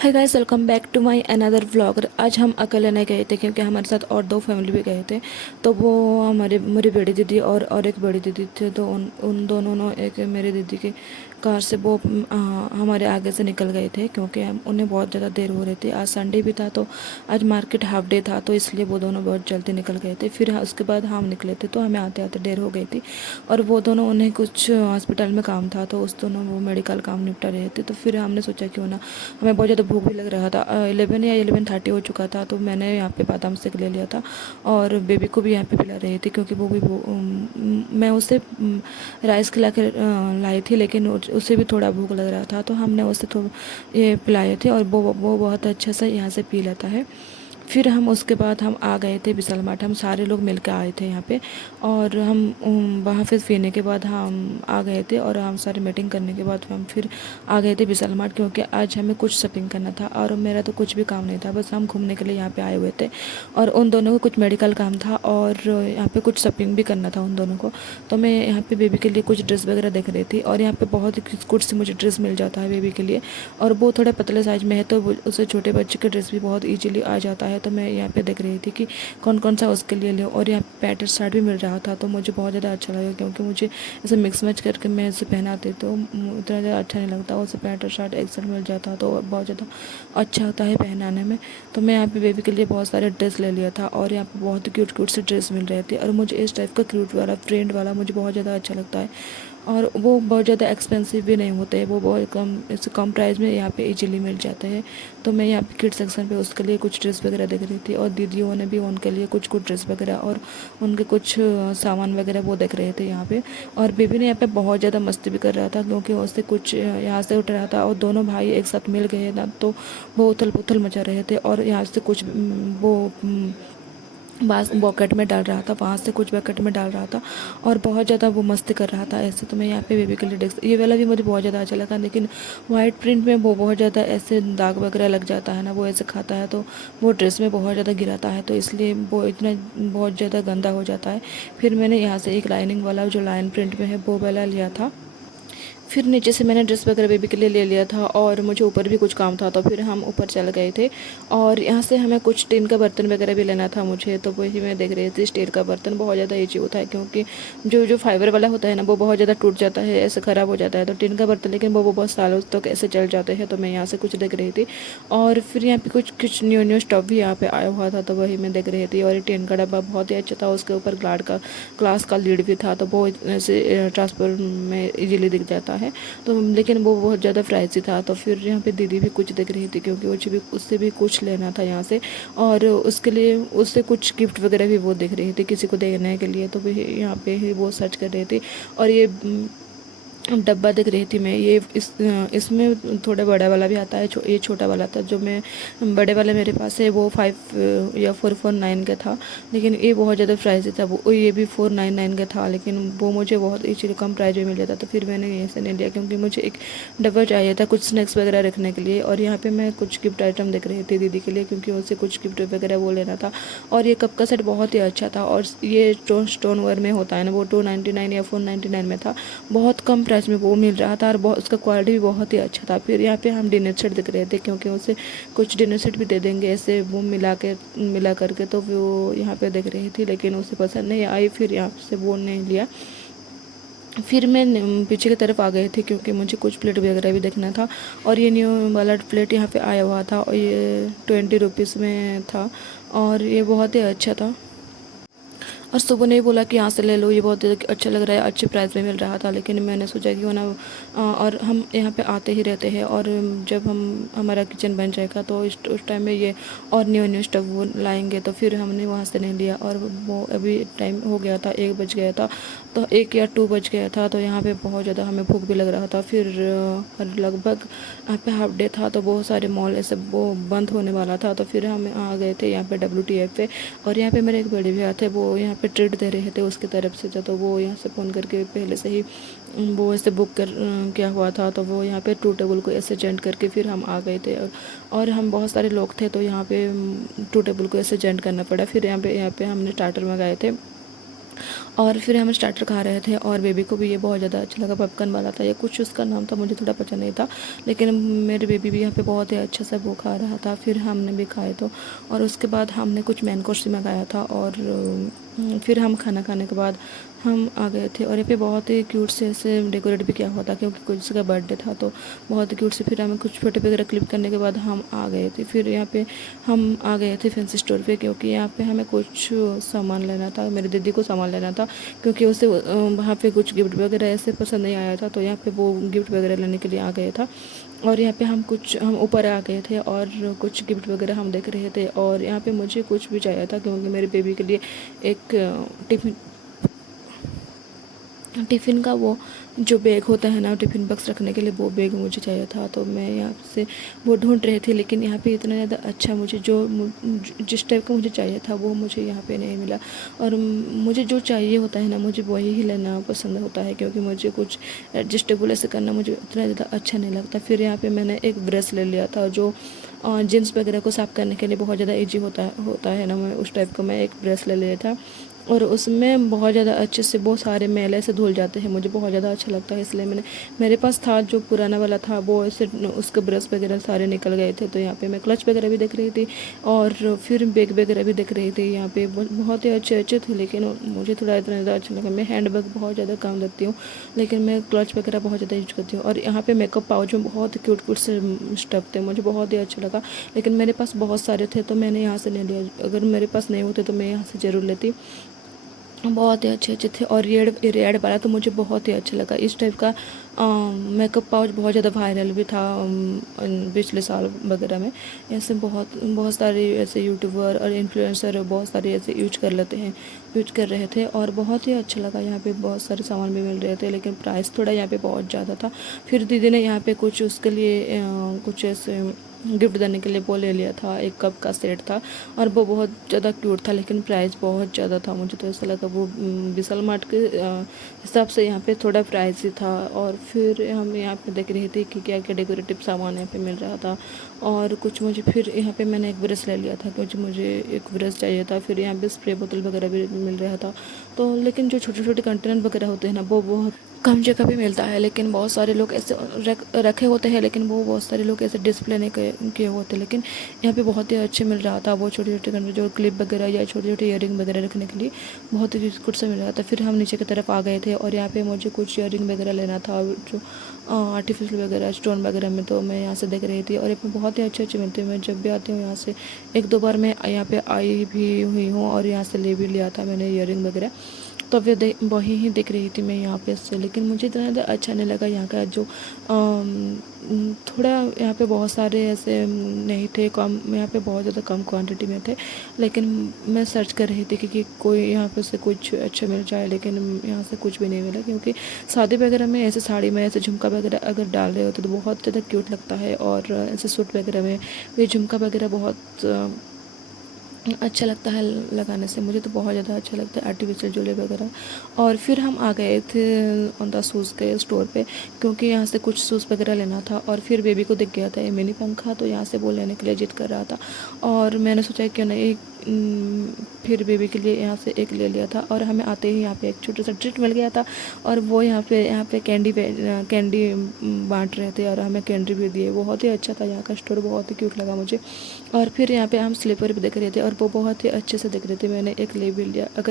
Hi guys, welcome back to my another vlogger. आज हम अकेले नहीं गए थे क्योंकि हमारे साथ और दो फैमिली भी गए थे। तो वो हमारे मेरी बड़ी दीदी और एक बड़ी दीदी थे। तो उन उन दोनों ने एक मेरी दीदी की कार से वो हमारे आगे से निकल गए थे क्योंकि हम उन्हें बहुत ज़्यादा देर हो रही थी। आज संडे भी था तो आज मार्केट हाफ डे था, तो इसलिए वो दोनों बहुत जल्दी निकल गए थे। फिर उसके बाद हम निकले थे तो हमें आते आते देर हो गई थी। और वो दोनों, उन्हें कुछ हॉस्पिटल में काम था तो उस दोनों वो मेडिकल काम निपटा रहे थे। तो फिर हमने सोचा क्यों ना, हमें बहुत ज़्यादा भूख भी लग रहा था। 11 या 11:30 हो चुका था। तो मैंने यहाँ पे बादाम शेक ले लिया था और बेबी को भी यहाँ पे पिला रही थी क्योंकि मैं उसे राइस खिला कर लाई थी, लेकिन उसे भी थोड़ा भूख लग रहा था तो हमने उसे थोड़ा ये पिलाए थे और वो बहुत अच्छा सा यहाँ से पी लेता है। फिर हम उसके बाद हम आ गए थे विशाल मार्ट। हम सारे लोग मिल के आए थे यहाँ पे और हम वहाँ फिर पीने के बाद हम आ गए थे और हम सारी मीटिंग करने के बाद हम फिर आ गए थे विशाल मार्ट क्योंकि आज हमें कुछ शॉपिंग करना था और मेरा तो कुछ भी काम नहीं था, बस हम घूमने के लिए यहाँ पे आए हुए थे। और उन दोनों को कुछ मेडिकल काम था और यहाँ पे कुछ शॉपिंग भी करना था उन दोनों को। तो मैं यहाँ पे बेबी के लिए कुछ ड्रेस वगैरह देख रही थी और यहाँ पे बहुत ही कुछ से मुझे ड्रेस मिल जाता है बेबी के लिए। और वो थोड़ा पतले साइज में है तो उसे छोटे बच्चे का ड्रेस भी बहुत ईजीली आ जाता है। तो मैं यहाँ पे देख रही थी कि कौन कौन सा उसके लिए ले, और यहाँ पैटर्न शर्ट भी मिल रहा था तो मुझे बहुत ज़्यादा अच्छा लगा क्योंकि मुझे इसे मिक्स मैच करके मैं इसे पहनाती तो उतना ज़्यादा अच्छा नहीं लगता। उसे पैटर्न शर्ट एक साथ मिल जाता तो बहुत ज़्यादा अच्छा होता है पहनाने में। तो मैं यहाँ पे बेबी के लिए बहुत सारे ड्रेस ले लिया था और यहाँ पे बहुत क्यूट क्यूट से ड्रेस मिल रहे थे और मुझे इस टाइप का क्यूट वाला प्रिंट वाला मुझे बहुत ज़्यादा अच्छा लगता है। और वो बहुत ज़्यादा एक्सपेंसिव भी नहीं होते हैं, वो बहुत कम, इससे कम प्राइस में यहाँ पे इजीली मिल जाते हैं। तो मैं यहाँ पे किड सेक्शन पे उसके लिए कुछ ड्रेस वगैरह देख रही थी और दीदियों ने भी उनके लिए कुछ कुछ ड्रेस वगैरह और उनके कुछ सामान वगैरह वो देख रहे थे यहाँ पे। और बेबी ने यहाँ पे बहुत ज़्यादा मस्ती भी कर रहा था क्योंकि उससे कुछ यहाँ से उठ रहा था और दोनों भाई एक साथ मिल गए ना तो वो उथल पुथल मचा रहे थे। और यहाँ से कुछ बास बकेट में डाल रहा था, वहाँ से कुछ बकेट में डाल रहा था और बहुत ज़्यादा वो मस्ती कर रहा था ऐसे। तो मैं यहाँ पे बेबी के लिए डेस्क, ये वाला भी मुझे बहुत ज़्यादा अच्छा लगा, लेकिन वाइट प्रिंट में वो बहुत ज़्यादा ऐसे दाग वगैरह लग जाता है ना, वो ऐसे खाता है तो वो ड्रेस में बहुत ज़्यादा गिराता है तो इसलिए वो इतना बहुत ज़्यादा गंदा हो जाता है। फिर मैंने यहाँ से एक लाइनिंग वाला जो लाइन प्रिंट में है वो वाला लिया था। फिर नीचे से मैंने ड्रेस वगैरह बेबी के लिए ले लिया था और मुझे ऊपर भी कुछ काम था तो फिर हम ऊपर चल गए थे। और यहाँ से हमें कुछ टिन का बर्तन वगैरह भी लेना था मुझे, तो वही मैं देख रही थी। स्टील का बर्तन बहुत ज़्यादा ईजी होता है क्योंकि जो जो फाइबर वाला होता है ना वो बहुत ज़्यादा टूट जाता है, ऐसे ख़राब हो जाता है। तो टिन का बर्तन लेकिन वो बहुत सालों तक ऐसे चल जाते हैं, तो मैं यहाँ से कुछ देख रही थी। और फिर यहाँ पे कुछ कुछ न्यू न्यू स्टॉप भी यहाँ पे आया हुआ था तो वही मैं देख रही थी। और ये टिन का डब्बा बहुत ही अच्छा था, उसके ऊपर ग्लास का लीड भी था तो वो ऐसे ट्रांसफर में इजीली दिख जाता है। तो लेकिन वो बहुत ज़्यादा प्राइसी था। तो फिर यहाँ पे दीदी भी कुछ देख रही थी क्योंकि उससे भी कुछ लेना था यहाँ से, और उसके लिए उससे कुछ गिफ्ट वगैरह भी वो देख रही थी किसी को देने के लिए। तो भी यहाँ पे ही वो सर्च कर रही थी और ये डब्बा देख रही थी मैं। ये इसमें थोड़ा बड़ा वाला भी आता है, ये छोटा वाला था। जो मैं बड़े वाले मेरे पास है वो 449 का था, लेकिन ये बहुत ज़्यादा प्राइस था। वो ये भी 499 का था, लेकिन वो मुझे बहुत इसी कम प्राइस में मिल जाता। तो फिर मैंने यहीं से नहीं लिया क्योंकि मुझे एक डब्बा चाहिए था कुछ स्नैक्स वगैरह रखने के लिए। और यहाँ पर मैं कुछ गिफ्ट आइटम देख रही थी दीदी के लिए क्योंकि उनसे कुछ गिफ्ट वगैरह वो लेना था। और ये कप का सेट बहुत ही अच्छा था और ये स्टोन वर्क में होता है ना, वो 299 या 499 में था। बहुत कम प्राइस में वो मिल रहा था और बहुत उसका क्वालिटी भी बहुत ही अच्छा था। फिर यहाँ पे हम डिनर सेट दिख रहे थे क्योंकि उसे कुछ डिनर सेट भी दे देंगे ऐसे वो मिला करके। तो वो यहाँ पे देख रही थी लेकिन उसे पसंद नहीं आई, फिर यहाँ से वो नहीं लिया। फिर मैं पीछे की तरफ आ गई थी क्योंकि मुझे कुछ प्लेट वगैरह भी देखना था। और ये न्यू वाला प्लेट यहाँ पे आया हुआ था और ये 20 रुपीज़ में था और ये बहुत ही अच्छा था। और सुबह ने भी बोला कि यहाँ से ले लो, ये बहुत अच्छा लग रहा है, अच्छे प्राइस में मिल रहा था। लेकिन मैंने सोचा कि ना, और हम यहाँ पे आते ही रहते हैं और जब हमारा किचन बन जाएगा तो उस टाइम में ये और न्यू न्यू स्टफ वो लाएंगे, तो फिर हमने वहाँ से नहीं लिया। और वो अभी टाइम हो गया था, 1 बज गया था, तो 1 या 2 बज गया था। तो यहाँ पे बहुत ज़्यादा हमें भूख भी लग रहा था। फिर लगभग यहाँ पे हाफ डे था तो बहुत सारे मॉल ऐसे वो बंद होने वाला था। तो फिर हम आ गए थे यहाँ पे WTF पे। और यहाँ पे मेरे एक बड़े भैया थे, वो यहाँ पे ट्रीट दे रहे थे उसकी तरफ से। तो वो यहाँ से फ़ोन करके पहले से ही वो ऐसे बुक कर किया हुआ था। तो वो यहाँ पे 2 टेबल को ऐसे जेंट करके फिर हम आ गए थे। और हम बहुत सारे लोग थे तो यहाँ पे 2 टेबल को ऐसे जेंट करना पड़ा। फिर यहाँ पे हमने स्टार्टर मंगाए थे और फिर हम स्टार्टर खा रहे थे और बेबी को भी ये बहुत ज़्यादा अच्छा लगा। पॉपकॉर्न वाला था या कुछ उसका नाम था, मुझे थोड़ा पता नहीं था, लेकिन मेरे बेबी भी यहाँ पे बहुत ही अच्छा सा वो खा रहा था। फिर हमने भी खाए तो, और उसके बाद हमने कुछ मैन कोर्स भी मंगाया था। और फिर हम खाना खाने के बाद हम आ गए थे। और यहाँ पे बहुत ही क्यूट से ऐसे डेकोरेट भी किया हुआ था क्योंकि किसी का बर्थडे था, तो बहुत ही क्यूट से। फिर हमें कुछ फोटो वगैरह क्लिक करने के बाद हम आ गए थे। फिर यहाँ पे हम आ गए थे फैंसी स्टोर पे, क्योंकि यहाँ पे हमें कुछ सामान लेना था, मेरी दीदी को सामान लेना था, क्योंकि उसे वहाँ पे कुछ गिफ्ट वगैरह ऐसे पसंद नहीं आया था, तो यहाँ पे वो गिफ्ट वगैरह लेने के लिए आ गया था। और यहाँ पे हम ऊपर आ गए थे और कुछ गिफ्ट वगैरह हम देख रहे थे। और यहाँ पे मुझे कुछ भी चाहिए था क्योंकि मेरे बेबी के लिए एक टिफ़िन का वो जो बैग होता है ना, टिफ़िन बॉक्स रखने के लिए, वो बैग मुझे चाहिए था। तो मैं यहाँ से वो ढूंढ रही थी, लेकिन यहाँ पे इतना ज़्यादा अच्छा मुझे जिस टाइप का मुझे चाहिए था वो मुझे यहाँ पे नहीं मिला। और मुझे जो चाहिए होता है ना, मुझे वही ही लेना पसंद होता है, क्योंकि मुझे कुछ एडजस्टेबल ऐसे करना मुझे उतना ज़्यादा अच्छा नहीं लगता। फिर यहाँ पर मैंने एक ब्रश ले लिया था जो जीन्स वगैरह को साफ़ करने के लिए बहुत ज़्यादा ईजी होता है ना, मैं उस टाइप का मैं एक ब्रश ले लिया था। और उसमें बहुत ज़्यादा अच्छे से बहुत सारे मैले से धुल जाते हैं, मुझे बहुत ज़्यादा अच्छा लगता है, इसलिए मेरे पास था जो पुराना वाला था, वो ऐसे उसके ब्रश वगैरह सारे निकल गए थे। तो यहाँ पे मैं क्लच वगैरह भी देख रही थी और फिर बैग वगैरह भी देख रही थी। यहाँ पे बहुत ही अच्छे अच्छे थे, लेकिन मुझे थोड़ा इतना ज़्यादा अच्छा लगा। मैं हैंड बैग बहुत ज़्यादा कम लेती हूँ, लेकिन मैं क्लच वगैरह बहुत ज़्यादा यूज करती हूँ। और यहाँ पे मेकअप पाउच में बहुत क्यूट क्यूट से स्टफ थे, मुझे बहुत ही अच्छा लगा, लेकिन मेरे पास बहुत सारे थे तो मैंने यहाँ से ले लिया। अगर मेरे पास नहीं होते तो मैं यहाँ से ज़रूर लेती। बहुत ही अच्छे अच्छे थे। और रेड वाला तो मुझे बहुत ही अच्छा लगा। इस टाइप का मेकअप पाउच बहुत ज़्यादा वायरल भी था पिछले साल वगैरह में। ऐसे बहुत बहुत सारे ऐसे यूट्यूबर और इन्फ्लुएंसर बहुत सारे ऐसे यूज कर रहे थे, और बहुत ही अच्छा लगा। यहाँ पे बहुत सारे सामान भी मिल रहे थे, लेकिन प्राइस थोड़ा यहाँ पे बहुत ज़्यादा था। फिर दीदी ने यहाँ पे कुछ उसके लिए कुछ ऐसे गिफ्ट देने के लिए वो ले लिया था, एक कप का सेट था, और वो बहुत ज़्यादा क्यूट था, लेकिन प्राइस बहुत ज़्यादा था। मुझे तो ऐसा लगा वो विशाल मार्ट के हिसाब से यहाँ पे थोड़ा प्राइस ही था। और फिर हम यहाँ पे देख रही थी कि क्या क्या डेकोरेटिव सामान यहाँ पे मिल रहा था। और कुछ मुझे फिर यहाँ पे मैंने एक ब्रश ले लिया था क्योंकि मुझे एक ब्रश चाहिए था। फिर यहाँ पे स्प्रे बोतल वगैरह भी मिल रहा था। तो लेकिन जो छोटे छोटे कंटेनर वगैरह होते हैं ना, वो बहुत कम जगह पे मिलता है, लेकिन बहुत सारे लोग ऐसे रखे होते हैं, लेकिन वो बहुत सारे लोग ऐसे डिस्प्ले नहीं किए होते। लेकिन यहाँ पे बहुत ही अच्छे मिल रहा था, वो छोटे छोटे कंटेनर जो क्लिप वगैरह या छोटे छोटे ईयरिंग वगैरह रखने के लिए बहुत ही कुछ से मिल रहा था। फिर हम नीचे की तरफ आ गए थे और यहाँ पे मुझे कुछ ईयरिंग वगैरह लेना था जो आर्टिफिशियल वगैरह स्टोन वगैरह में, तो मैं यहाँ से देख रही थी। और यहाँ पे बहुत ही अच्छे अच्छे मिलते हैं। मैं जब भी आती हूँ यहाँ से, एक दो बार मैं यहाँ पे आई भी हुई हूँ और यहाँ से ले भी लिया था मैंने ईयरिंग वगैरह। तो फिर वही ही दिख रही थी मैं यहाँ पे से, लेकिन मुझे इतना ज़्यादा अच्छा नहीं लगा यहाँ का जो थोड़ा यहाँ पे बहुत सारे ऐसे नहीं थे, कम, यहाँ पे बहुत ज़्यादा कम क्वांटिटी में थे। लेकिन मैं सर्च कर रही थी कि कोई यहाँ पे से कुछ अच्छा मिल जाए, लेकिन यहाँ से कुछ भी नहीं मिला, क्योंकि शादी वगैरह में ऐसे साड़ी में ऐसे झुमका वगैरह अगर डाल रहे होते तो बहुत ज़्यादा क्यूट लगता है। और ऐसे सूट वगैरह में ये झुमका वगैरह बहुत अच्छा लगता है लगाने से, मुझे तो बहुत ज़्यादा अच्छा लगता है आर्टिफिशियल ज्वेलरी वगैरह। और फिर हम आ गए थे ऑन द शूज़ के स्टोर पे, क्योंकि यहाँ से कुछ शूज़ वगैरह लेना था। और फिर बेबी को दिख गया था ये मिनी पंखा, तो यहाँ से वो लेने के लिए जिद कर रहा था, और मैंने सोचा क्यों नहीं फिर बेबी के लिए यहाँ से एक ले लिया था। और हमें आते ही यहाँ पे एक छोटा सा ट्रीट मिल गया था, और वो यहाँ पे कैंडी बांट रहे थे और हमें कैंडी भी दिए। बहुत ही अच्छा था यहाँ का स्टोर, बहुत ही क्यूट लगा मुझे। और फिर यहाँ पे हम स्लीपर भी देख रहे थे और वो बहुत ही अच्छे से देख रहे थे, मैंने एक ले भी लिया। अगर